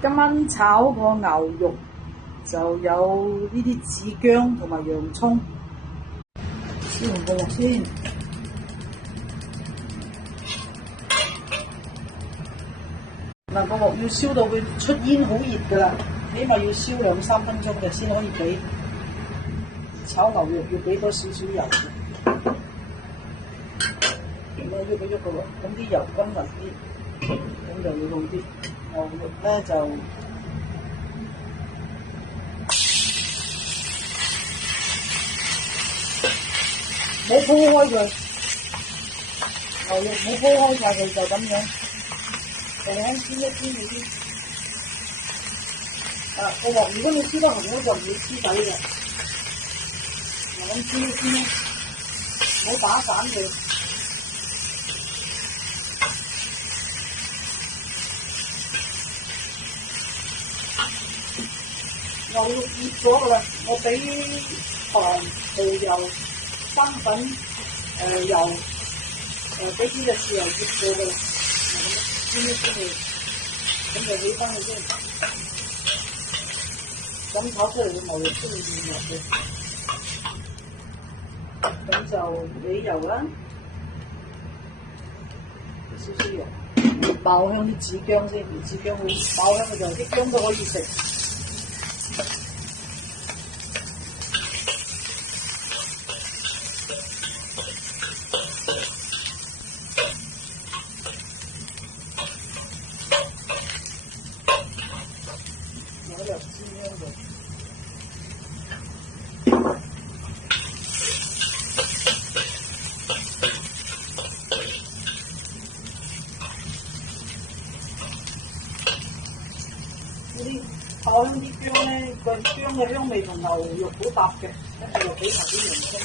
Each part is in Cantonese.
今晚炒個牛肉就有呢啲紫薑同埋洋葱，燒紅個鑊先。嗱，個鑊要燒到佢出煙好熱㗎啦，起碼要燒2-3分鐘嘅先可以俾炒牛肉，要俾多少少油嘅。咁咧喐個鑊，咁啲油均勻啲，咁就會好啲。牛肉咧就冇鋪開佢，牛肉冇鋪開晒佢就咁樣，輕輕煎一煎佢先。個鑊如果你燒得紅咧就唔會黐底嘅，咁煎一煎咧，唔好打散佢。牛肉熱咗㗎啦，我俾糖、蠔油、生粉、油，俾啲豉油醃咗㗎啦，咁煎一煎佢，咁就起翻佢先。咁炒出嚟嘅牛肉先會軟落嘅。咁就俾油啦，少少油，爆香啲紫薑先，紫薑會爆香嘅就啲薑都可以食。有點滋味嘅。呢啲爆香啲薑咧，個薑嘅香味同牛肉好搭嘅，跟住又俾埋啲洋葱。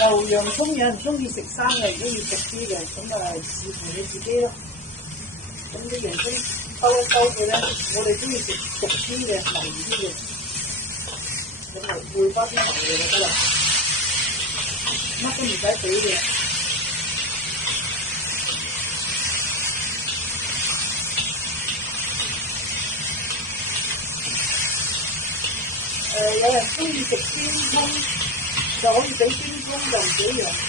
就洋葱有人中意食生嘅，如果要食啲嘅，咁視乎你自己咯。咁啲洋葱兜一兜佢咧，我哋中意食熟啲嘅、腍啲嘅，咁咪燴翻啲牛肉就得啦，乜都唔使俾嘅。有人中意食煎葱，就可以俾煎葱，就唔俾洋葱。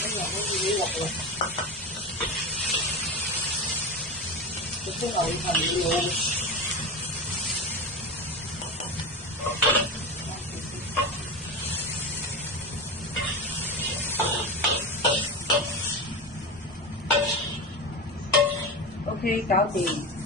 咁就可以好落啦。食啲牛肉係好好。OK，搞掂。